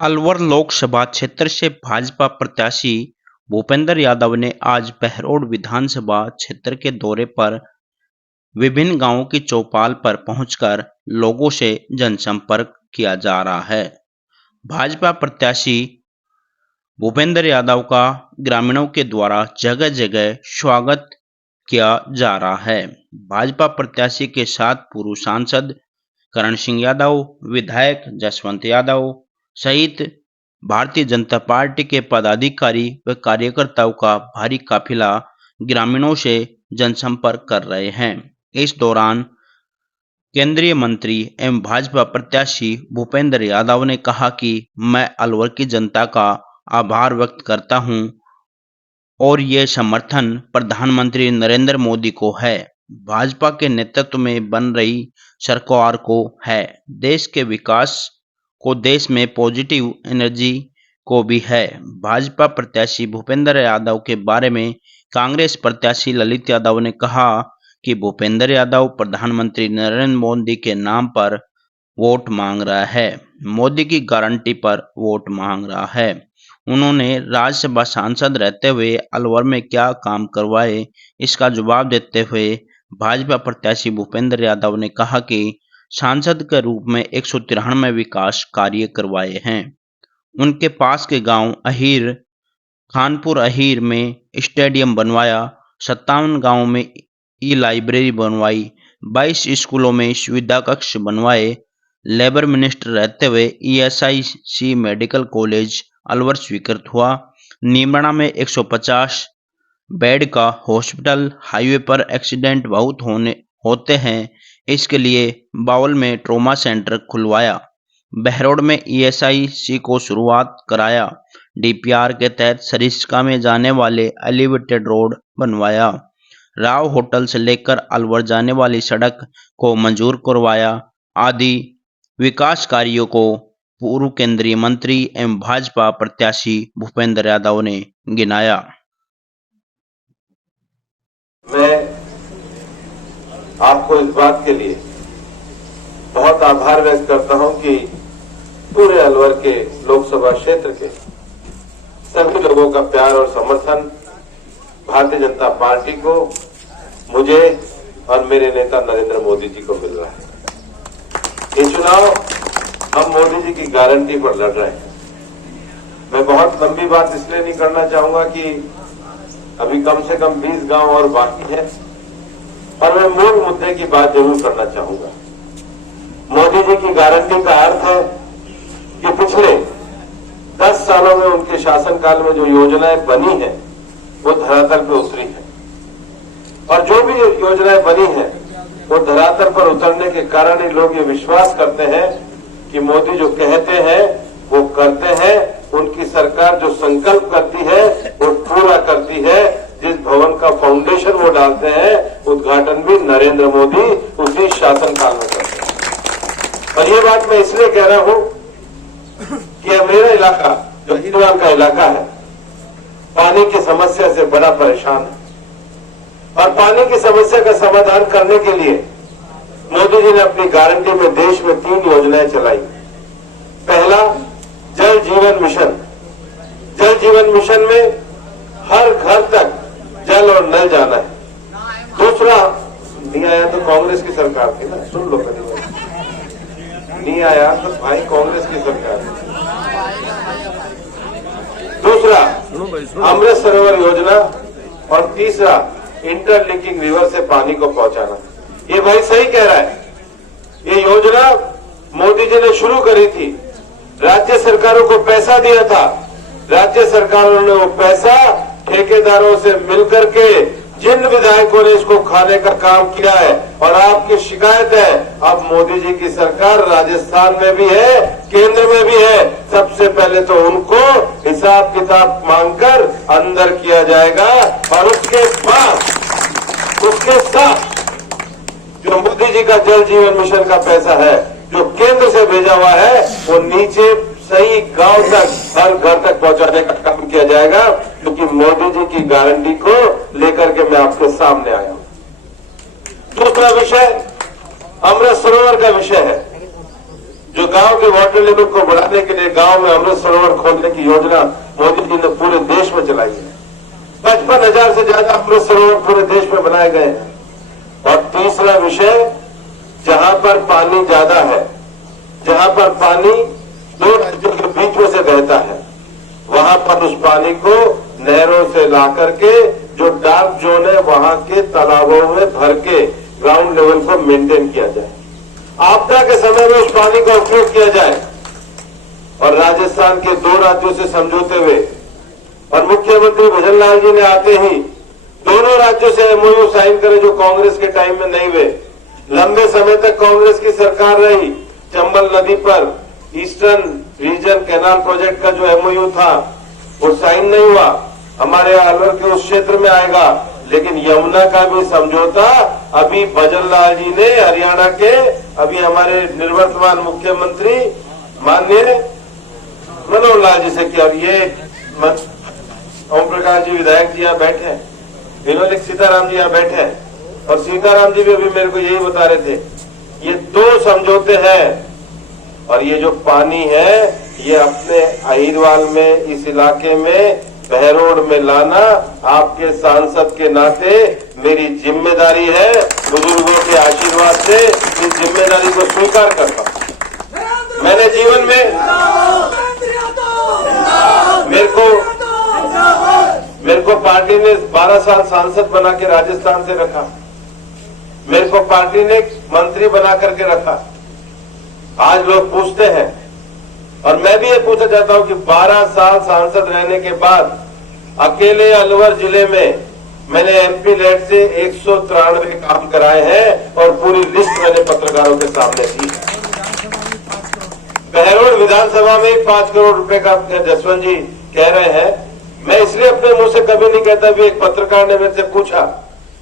अलवर लोकसभा क्षेत्र से भाजपा प्रत्याशी भूपेंद्र यादव ने आज बहरोड विधानसभा क्षेत्र के दौरे पर विभिन्न गांवों की चौपाल पर पहुंचकर लोगों से जनसंपर्क किया जा रहा है। भाजपा प्रत्याशी भूपेंद्र यादव का ग्रामीणों के द्वारा जगह जगह स्वागत किया जा रहा है। भाजपा प्रत्याशी के साथ पूर्व सांसद करण सिंह यादव, विधायक जसवंत यादव सहित भारतीय जनता पार्टी के पदाधिकारी व कार्यकर्ताओं का भारी काफिला ग्रामीणों से जनसंपर्क कर रहे हैं। इस दौरान केंद्रीय मंत्री एवं भाजपा प्रत्याशी भूपेंद्र यादव ने कहा कि मैं अलवर की जनता का आभार व्यक्त करता हूं और ये समर्थन प्रधानमंत्री नरेंद्र मोदी को है, भाजपा के नेतृत्व में बन रही सरकार को है। देश के विकास को, देश में पॉजिटिव एनर्जी को भी है। भाजपा प्रत्याशी भूपेंद्र यादव के बारे में कांग्रेस प्रत्याशी ललित यादव ने कहा कि भूपेंद्र यादव प्रधानमंत्री नरेंद्र मोदी के नाम पर वोट मांग रहा है, मोदी की गारंटी पर वोट मांग रहा है। उन्होंने राज्यसभा सांसद रहते हुए अलवर में क्या काम करवाए, इसका जवाब देते हुए भाजपा प्रत्याशी भूपेंद्र यादव ने कहा कि सांसद के रूप में 193 विकास कार्य करवाए हैं। उनके पास के गांव अहीर, खानपुर अहीर में स्टेडियम बनवाया, 57 गांवों में ई लाइब्रेरी बनवाई, 22 स्कूलों में सुविधा कक्ष बनवाए। लेबर मिनिस्टर रहते हुए ESIC मेडिकल कॉलेज अलवर स्वीकृत हुआ। नीमड़ा में 150 बेड का हॉस्पिटल, हाईवे पर एक्सीडेंट बहुत होते हैं, इसके लिए बावल में ट्रॉमा सेंटर खुलवाया। बहरोड में ESIC को शुरुआत कराया। DPR के तहत सरिस्का में जाने वाले एलिवेटेड रोड बनवाया। राव होटल से लेकर अलवर जाने वाली सड़क को मंजूर करवाया आदि विकास कार्यों को पूर्व केंद्रीय मंत्री एवं भाजपा प्रत्याशी भूपेंद्र यादव ने गिनाया। मैं आपको इस बात के लिए बहुत आभार व्यक्त करता हूं कि पूरे अलवर के लोकसभा क्षेत्र के सभी लोगों का प्यार और समर्थन भारतीय जनता पार्टी को, मुझे और मेरे नेता नरेंद्र मोदी जी को मिल रहा है। ये चुनाव हम मोदी जी की गारंटी पर लड़ रहे हैं। मैं बहुत लंबी बात इसलिए नहीं करना चाहूंगा कि अभी कम से कम 20 गांव और बाकी हैं, और मैं मूल मुद्दे की बात जरूर करना चाहूंगा। मोदी जी की गारंटी का अर्थ है कि पिछले 10 सालों में उनके शासनकाल में जो योजनाएं बनी हैं वो धरातल पर उतरी है, और जो भी योजनाएं बनी हैं वो धरातल पर उतरने के कारण ही लोग ये विश्वास करते हैं कि मोदी जो कहते हैं वो करते हैं। उनकी सरकार जो संकल्प करती है वो पूरा करती है। जिस भवन का फाउंडेशन वो डालते हैं, उद्घाटन भी नरेंद्र मोदी उसी शासनकाल में करते हैं। और ये बात मैं इसलिए कह रहा हूं कि मेरा इलाका जो हिंदवाल का इलाका है, पानी की समस्या से बड़ा परेशान है, और पानी की समस्या का समाधान करने के लिए मोदी जी ने अपनी गारंटी में देश में 3 योजनाएं चलाई। पहला, जल जीवन मिशन। जल जीवन मिशन में हर घर तक जल और नल जाना है। दूसरा, नहीं आया तो कांग्रेस की सरकार थी ना, सुन लो कभी, नहीं आया तो भाई कांग्रेस की सरकार थी। दूसरा, अमृत सरोवर योजना, और तीसरा, इंटरलिंकिंग रिवर से पानी को पहुंचाना। ये भाई सही कह रहा है। ये योजना मोदी जी ने शुरू करी थी, राज्य सरकारों को पैसा दिया था, राज्य सरकारों ने वो पैसा ठेकेदारों से मिलकर के जिन विधायकों ने इसको खाने का काम किया है, और आपकी शिकायत है अब मोदी जी की सरकार राजस्थान में भी है, केंद्र में भी है, सबसे पहले तो उनको हिसाब किताब मांगकर अंदर किया जाएगा, और उसके बाद उसके साथ जो मोदी जी का जल जीवन मिशन का पैसा है जो केंद्र से भेजा हुआ है, वो नीचे सही गांव तक, हर घर तक पहुंचाने का काम किया जाएगा, क्योंकि मोदी जी की गारंटी को लेकर के मैं आपके सामने आया हूं। दूसरा विषय अमृत सरोवर का विषय है। जो गांव के वाटर लेवल को बढ़ाने के लिए गांव में अमृत सरोवर खोलने की योजना मोदी जी ने पूरे देश में चलाई है। 55,000 से ज्यादा अमृत सरोवर पूरे देश में बनाए गए हैं। और तीसरा विषय, जहां पर पानी ज्यादा है, जहां पर पानी दो राज्यों के बीच में से बहता है, वहां पर उस पानी को नहरों से ला करके जो डार्क जोन है वहां के तालाबों में भर के ग्राउंड लेवल को मेंटेन किया जाए। आपदा के समय में उस पानी का उपयोग किया जाए। और राजस्थान के 2 राज्यों से समझौते हुए और मुख्यमंत्री भजनलाल जी ने आते ही दोनों राज्यों से एमओयू साइन करे जो कांग्रेस के टाइम में नहीं हुए। लंबे समय तक कांग्रेस की सरकार रही। चंबल नदी पर ईस्टर्न रीजन कैनाल प्रोजेक्ट का जो एमओयू था वो साइन नहीं हुआ। हमारे अलवर के उस क्षेत्र में आएगा, लेकिन यमुना का भी समझौता अभी भजनलाल जी ने हरियाणा के अभी हमारे निवर्तमान मुख्यमंत्री माननीय मनोहर लाल जी से किया। और ये ओम प्रकाश जी विधायक जी यहाँ बैठे हैं, इन्होंने सीताराम जी यहाँ बैठे हैं और सीताराम जी भी अभी मेरे को यही बता रहे थे। ये 2 समझौते हैं। और ये जो पानी है ये अपने अहिरवाल में इस इलाके में बहरोड में लाना आपके सांसद के नाते मेरी जिम्मेदारी है। बुजुर्गों के आशीर्वाद से इस जिम्मेदारी को स्वीकार करता हूं। मैंने जीवन में मेरे को पार्टी ने 12 साल सांसद बना के राजस्थान से रखा। मेरे को पार्टी ने मंत्री बना करके रखा। आज लोग पूछते हैं और मैं भी ये पूछना चाहता हूं कि 12 साल सांसद रहने के बाद अकेले अलवर जिले में मैंने एमपी लेट से 193 काम कराए हैं और पूरी लिस्ट मैंने पत्रकारों के सामने दी। बहरोड विधानसभा में 5 करोड़ रुपए का जसवंत जी कह रहे हैं। मैं इसलिए अपने मुंह से कभी नहीं कहता। भी एक पत्रकार ने मेरे से पूछा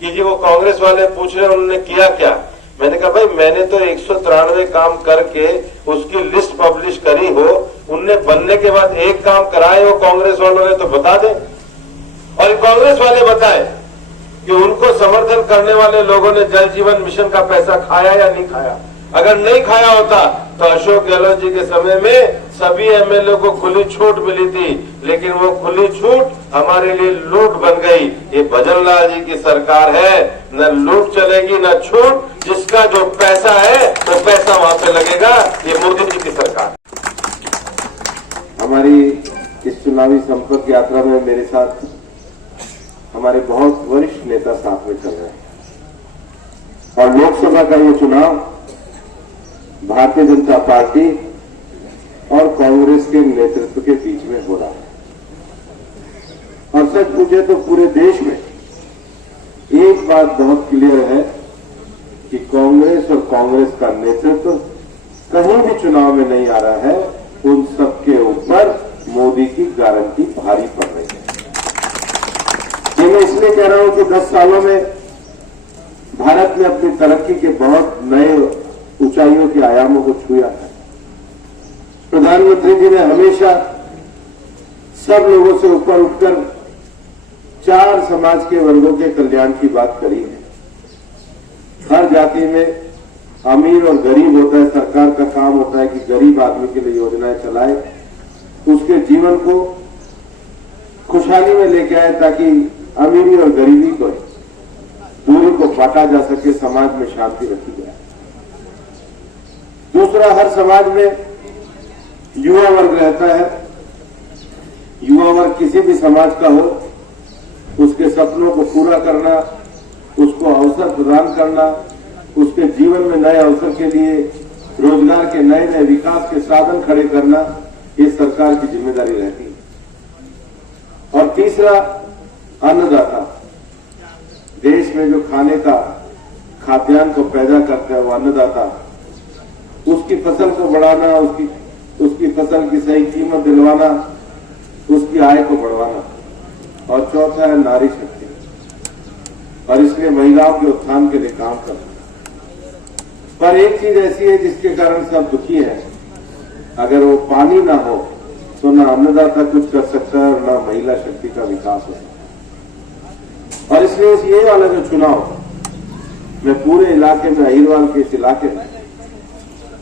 कि जी वो कांग्रेस वाले पूछ रहे हैं उन्होंने किया क्या। मैंने कहा भाई मैंने तो 193 काम करके उसकी लिस्ट पब्लिश करी हो, उनने बनने के बाद एक काम कराए हो कांग्रेस वालों ने तो बता दें। और कांग्रेस वाले बताएं कि उनको समर्थन करने वाले लोगों ने जल जीवन मिशन का पैसा खाया या नहीं खाया। अगर नहीं खाया होता तो अशोक गहलोत जी के समय में सभी एमएलए को खुली छूट मिली थी, लेकिन वो खुली छूट हमारे लिए लूट बन गई। ये भजनलाल जी की सरकार है, न लूट चलेगी न छूट। जिसका जो पैसा है वो पैसा वहां पे लगेगा। ये मोदी जी की सरकार। हमारी इस चुनावी संपर्क यात्रा में मेरे साथ हमारे बहुत वरिष्ठ नेता साथ में चल रहे हैं और लोकसभा का ये चुनाव भारतीय जनता पार्टी और कांग्रेस के नेतृत्व के बीच में हो रहा है। और सच पूछे तो पूरे देश में एक बात बहुत क्लियर है कि कांग्रेस और कांग्रेस का नेतृत्व कहीं भी चुनाव में नहीं आ रहा है। उन सबके ऊपर मोदी की गारंटी भारी पड़ रही है। ये मैं इसलिए कह रहा हूं कि 10 सालों में भारत ने अपनी तरक्की के बहुत नए ऊंचाइयों के आयामों को छुआ है। प्रधानमंत्री जी ने हमेशा सब लोगों से ऊपर उठकर 4 समाज के वर्गों के कल्याण की बात करी है। हर जाति में अमीर और गरीब होता है। सरकार का काम होता है कि गरीब आदमी के लिए योजनाएं चलाए, उसके जीवन को खुशहाली में लेके आए ताकि अमीरी और गरीबी को दूरी को बांटा जा सके, समाज में शांति रखी जाए। दूसरा, हर समाज में युवा वर्ग रहता है। युवा वर्ग किसी भी समाज का हो, उसके सपनों को पूरा करना, उसको अवसर प्रदान करना, उसके जीवन में नए अवसर के लिए रोजगार के नए नए विकास के साधन खड़े करना, ये सरकार की जिम्मेदारी रहती है। और तीसरा, अन्नदाता। देश में जो खाने का खाद्यान्न को पैदा करता है वो अन्नदाता, उसकी फसल को बढ़ाना, उसकी फसल की सही कीमत दिलवाना, उसकी आय को बढ़वाना। और चौथा है नारी शक्ति, और इसलिए महिलाओं के उत्थान के लिए काम करना। पर एक चीज ऐसी है जिसके कारण सब दुखी है। अगर वो पानी ना हो तो ना अन्नदाता कुछ कर सकता है और ना महिला शक्ति का विकास हो सकता है। और इसलिए ये वाला जो चुनाव मैं पूरे इलाके में, अहिरवाल के इस इलाके में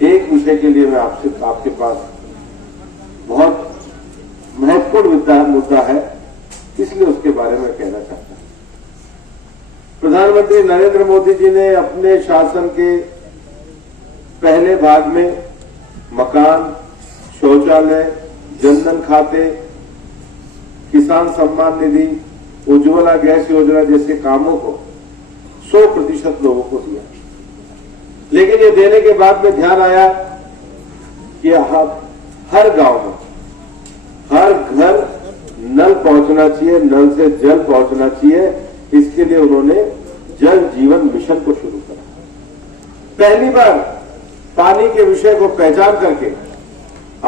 एक विषय के लिए मैं आपके पास बहुत महत्वपूर्ण मुद्दा है, इसलिए उसके बारे में कहना चाहता हूं। प्रधानमंत्री नरेंद्र मोदी जी ने अपने शासन के पहले भाग में मकान, शौचालय, जनधन खाते, किसान सम्मान निधि, उज्ज्वला गैस योजना जैसे कामों को 100% लोगों को दिया। लेकिन ये देने के बाद में ध्यान आया कि हर गांव में, हर घर नल पहुंचना चाहिए, नल से जल पहुंचना चाहिए। इसके लिए उन्होंने जल जीवन मिशन को शुरू करा। पहली बार पानी के विषय को पहचान करके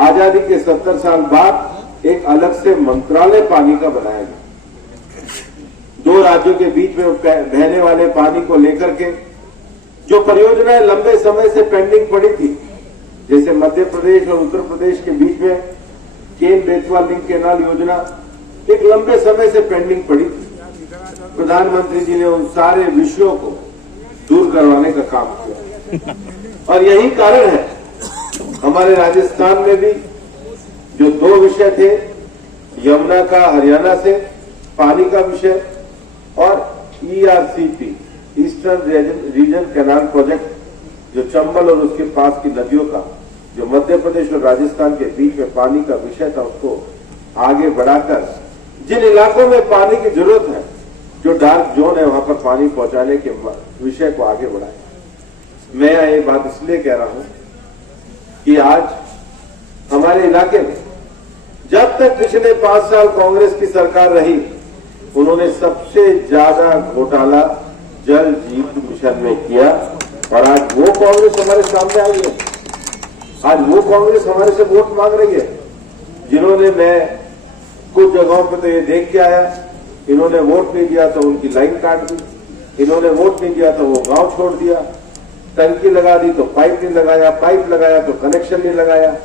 आजादी के 70 साल बाद एक अलग से मंत्रालय पानी का बनाया गया। 2 राज्यों के बीच में बहने वाले पानी को लेकर के जो परियोजनाएं लंबे समय से पेंडिंग पड़ी थी, जैसे मध्य प्रदेश और उत्तर प्रदेश के बीच में केन बेतवा लिंक केनाल योजना एक लंबे समय से पेंडिंग पड़ी थी। प्रधानमंत्री जी ने उन सारे विषयों को दूर करवाने का काम किया और यही कारण है हमारे राजस्थान में भी जो 2 विषय थे, यमुना का हरियाणा से पानी का विषय और ERCP eastern region canal project, जो चंबल और उसके पास की नदियों का, जो मध्य प्रदेश और राजस्थान के बीच में पानी का विषय था, उसको आगे बढ़ाकर जिन इलाकों में पानी की जरूरत है, जो डार्क जोन है, वहां पर पानी पहुंचाने के विषय को आगे बढ़ाया। मैं ये बात इसलिए कह रहा हूं कि आज हमारे इलाके में जब तक पिछले 5 साल कांग्रेस की सरकार रही, उन्होंने सबसे ज्यादा घोटाला जल जीवन मिशन में किया और आज वो कांग्रेस हमारे सामने आई है। आज वो कांग्रेस हमारे से वोट मांग रही है, जिन्होंने, मैं कुछ जगहों पर तो ये देख के आया, इन्होंने वोट नहीं दिया तो उनकी लाइन काट दी, इन्होंने वोट नहीं दिया तो वो गांव छोड़ दिया, टंकी लगा दी तो पाइप नहीं लगाया, पाइप लगाया तो कनेक्शन नहीं लगाया,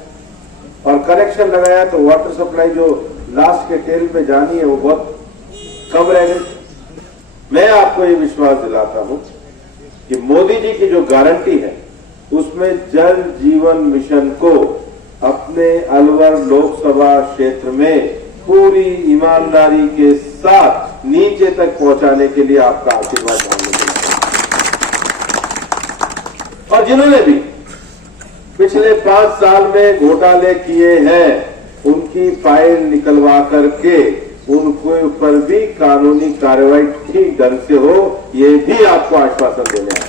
और कनेक्शन लगाया तो वाटर सप्लाई जो लास्ट के टेल में जानी है वो बहुत कम रह गई। मैं आपको ये विश्वास दिलाता हूं कि मोदी जी की जो गारंटी है उसमें जल जीवन मिशन को अपने अलवर लोकसभा क्षेत्र में पूरी ईमानदारी के साथ नीचे तक पहुंचाने के लिए आपका आशीर्वाद मांगने के लिए, और जिन्होंने भी पिछले 5 साल में घोटाले किए हैं उनकी फाइल निकलवा करके उनके ऊपर भी कानूनी कार्रवाई ठीक ढंग से हो, ये भी आपको आश्वासन देना है।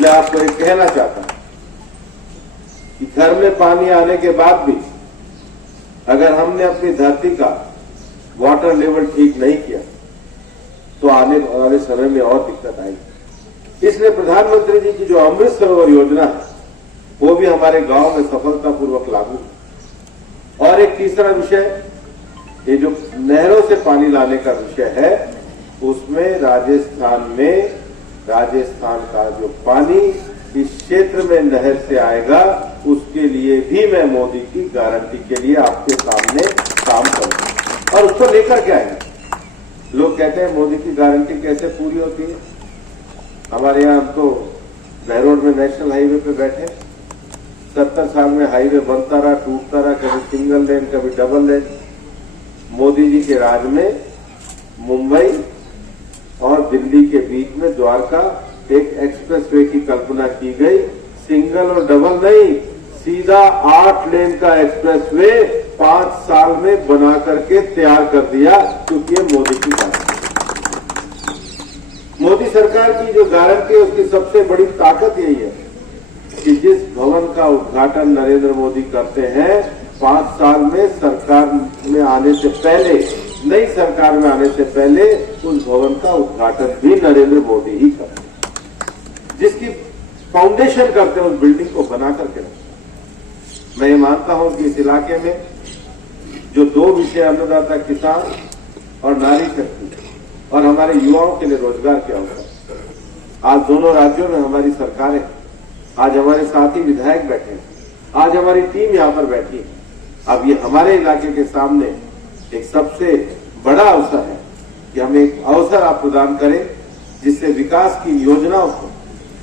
मैं आपको एक कहना चाहता हूं कि घर में पानी आने के बाद भी अगर हमने अपनी धरती का वाटर लेवल ठीक नहीं किया तो आने वाले समय में और दिक्कत आएगी। इसलिए प्रधानमंत्री जी की जो अमृत सरोवर योजना है वो भी हमारे गांव में सफलतापूर्वक लागू है। और एक तीसरा विषय, ये जो नहरों से पानी लाने का विषय है, उसमें राजस्थान का जो पानी इस क्षेत्र में नहर से आएगा, उसके लिए भी मैं मोदी की गारंटी के लिए आपके सामने काम करूंगा और उसको लेकर के आएंगे। लोग कहते हैं मोदी की गारंटी कैसे पूरी होती है। हमारे यहां तो बहरोड में नेशनल हाईवे पे बैठे, 70 साल में हाईवे बनता रहा, टूटता रहा, कभी सिंगल लेन कभी डबल लेन। मोदी जी के राज में मुंबई और दिल्ली के बीच में द्वारका एक एक्सप्रेसवे की कल्पना की गई, सिंगल और डबल नहीं, सीधा 8 लेन का एक्सप्रेसवे 5 साल में बना करके तैयार कर दिया, क्योंकि ये मोदी की गारंटी। मोदी सरकार की जो गारंटी है उसकी सबसे बड़ी ताकत यही है कि जिस भवन का उद्घाटन नरेंद्र मोदी करते हैं, 5 साल में सरकार में आने से पहले, नई सरकार में आने से पहले उस भवन का उद्घाटन भी नरेंद्र मोदी ही करते हैं। जिसकी फाउंडेशन करते हैं उस बिल्डिंग को बना करके रखते हैं। मैं ये मानता हूं कि इस इलाके में जो 2 विषय, अन्नदाता किसान और नारी शक्ति और हमारे युवाओं के लिए रोजगार के अवसर, आज दोनों राज्यों में हमारी सरकारें, आज हमारे साथी विधायक बैठे हैं, आज हमारी टीम यहां पर बैठी है। अब ये हमारे इलाके के सामने एक सबसे बड़ा अवसर है कि हम एक अवसर आप प्रदान करें जिससे विकास की योजनाओं को,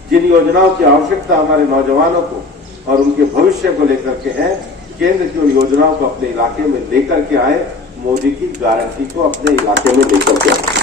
जिन योजनाओं की आवश्यकता हमारे नौजवानों को और उनके भविष्य को लेकर के हैं। केंद्र की उन योजनाओं को अपने इलाके में लेकर के आए, मोदी की गारंटी को अपने इलाके में लेकर के आए।